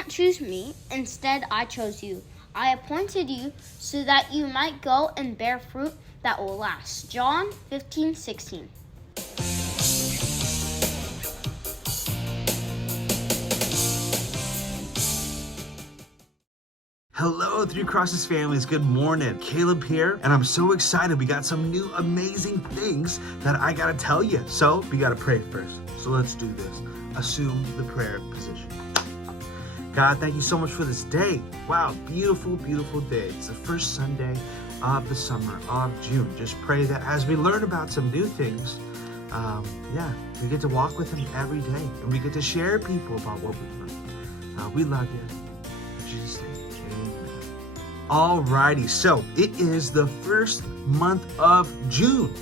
not choose me. Instead, I chose you. I appointed you so that you might go and bear fruit that will last. John 15:16. Hello, Three Crosses families. Good morning. Caleb here, and I'm so excited. We got some new amazing things that I gotta tell you. So we gotta pray first. So let's do this. Assume the prayer position. God, thank you so much for this day. Wow, beautiful, beautiful day. It's the first Sunday of the summer of June. Just pray that as we learn about some new things, we get to walk with Him every day, and we get to share people about what we learned. We love you. In Jesus' name. Alrighty, so it is the first month of June.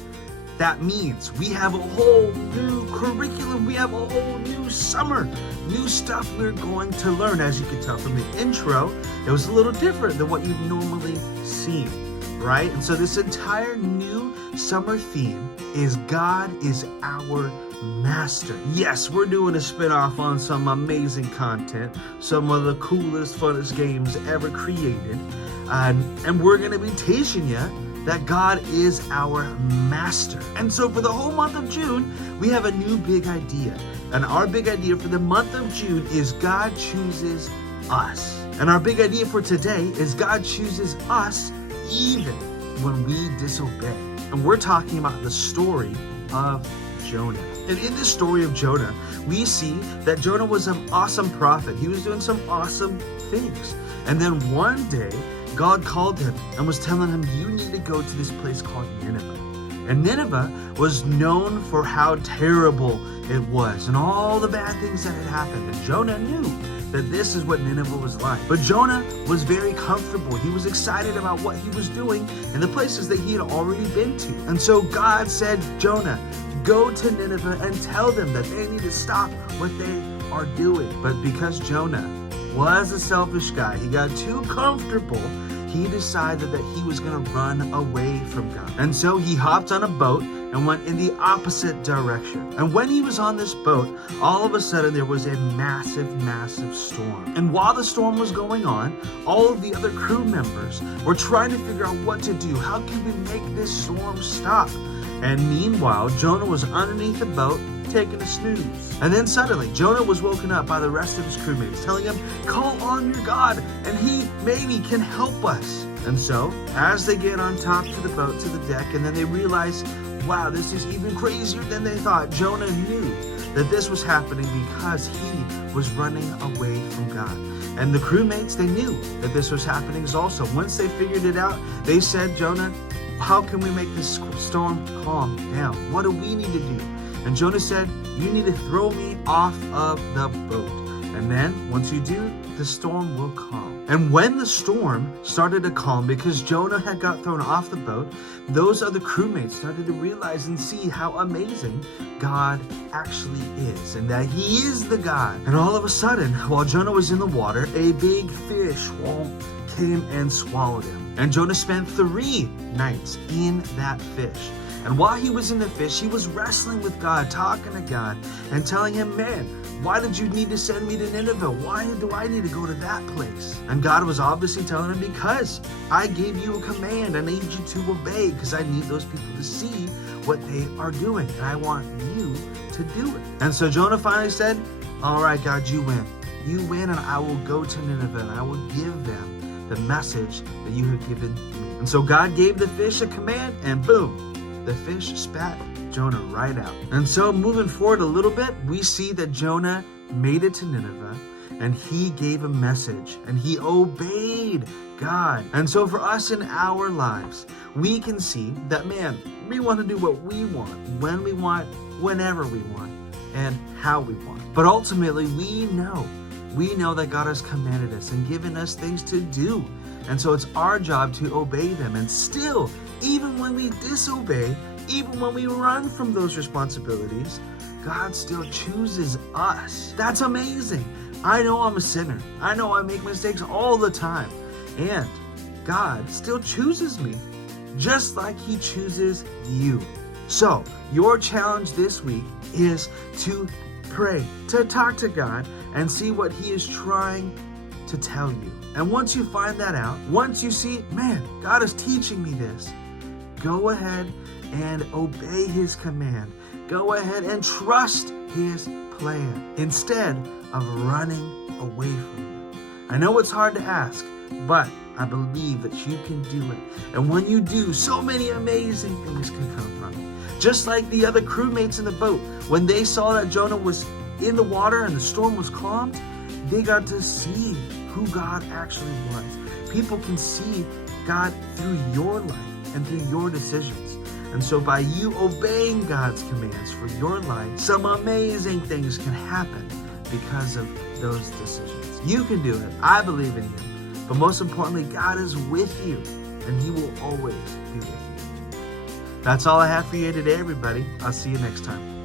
That means we have a whole new curriculum. We have a whole new summer, new stuff we're going to learn. As you can tell from the intro, it was a little different than what you've normally seen, right? And so this entire new summer theme is God is our master. Yes, we're doing a spin-off on some amazing content, some of the coolest, funnest games ever created. And we're going to be teaching you that God is our master. And so for the whole month of June, we have a new big idea. And our big idea for the month of June is God chooses us. And our big idea for today is God chooses us even when we disobey. And we're talking about the story of Jonah. And in this story of Jonah, we see that Jonah was an awesome prophet. He was doing some awesome things. And then one day, God called him and was telling him, you need to go to this place called Nineveh. And Nineveh was known for how terrible it was and all the bad things that had happened. And Jonah knew that this is what Nineveh was like. But Jonah was very comfortable. He was excited about what he was doing and the places that he had already been to. And so God said, Jonah, go to Nineveh and tell them that they need to stop what they are doing. But because Jonah was a selfish guy, he got too comfortable, he decided that he was going to run away from God. And so he hopped on a boat and went in the opposite direction. And when he was on this boat, all of a sudden there was a massive, massive storm. And while the storm was going on, all of the other crew members were trying to figure out what to do. How can we make this storm stop? And meanwhile, Jonah was underneath the boat, taking a snooze. And then suddenly, Jonah was woken up by the rest of his crewmates, telling him, call on your God, and He maybe can help us. And so, as they get on top to the boat, to the deck, and then they realize, wow, this is even crazier than they thought. Jonah knew that this was happening because he was running away from God. And the crewmates, they knew that this was happening also. Once they figured it out, they said, Jonah, how can we make this storm calm down? What do we need to do? And Jonah said, you need to throw me off of the boat. And then, once you do, the storm will calm. And when the storm started to calm, because Jonah had got thrown off the boat, those other crewmates started to realize and see how amazing God actually is, and that He is the God. And all of a sudden, while Jonah was in the water, a big fish came and swallowed him. And Jonah spent 3 nights in that fish. And while he was in the fish, he was wrestling with God, talking to God, and telling Him, man, why did you need to send me to Nineveh? Why do I need to go to that place? And God was obviously telling him, because I gave you a command. I need you to obey, because I need those people to see what they are doing. And I want you to do it. And so Jonah finally said, all right, God, you win. You win, and I will go to Nineveh, and I will give them the message that you have given me. And so God gave the fish a command, and boom, the fish spat Jonah right out. And so moving forward a little bit, we see that Jonah made it to Nineveh, and he gave a message, and he obeyed God. And so for us in our lives, we can see that, man, we want to do what we want, when we want, whenever we want, and how we want. But ultimately, we know that God has commanded us and given us things to do. And so it's our job to obey them. And still, even when we disobey, even when we run from those responsibilities, God still chooses us. That's amazing. I know I'm a sinner. I know I make mistakes all the time. And God still chooses me, just like He chooses you. So your challenge this week is to pray, to talk to God and see what He is trying to tell you. And once you find that out, once you see, man, God is teaching me this, go ahead and obey his command. Go ahead and trust his plan instead of running away from it. I know it's hard to ask, but I believe that you can do it. And when you do, so many amazing things can come from it. Just like the other crewmates in the boat, when they saw that Jonah was in the water and the storm was calmed, they got to see who God actually was. People can see God through your life and through your decisions. And so by you obeying God's commands for your life, some amazing things can happen because of those decisions. You can do it. I believe in you. But most importantly, God is with you, and he will always be with you. That's all I have for you today, everybody. I'll see you next time.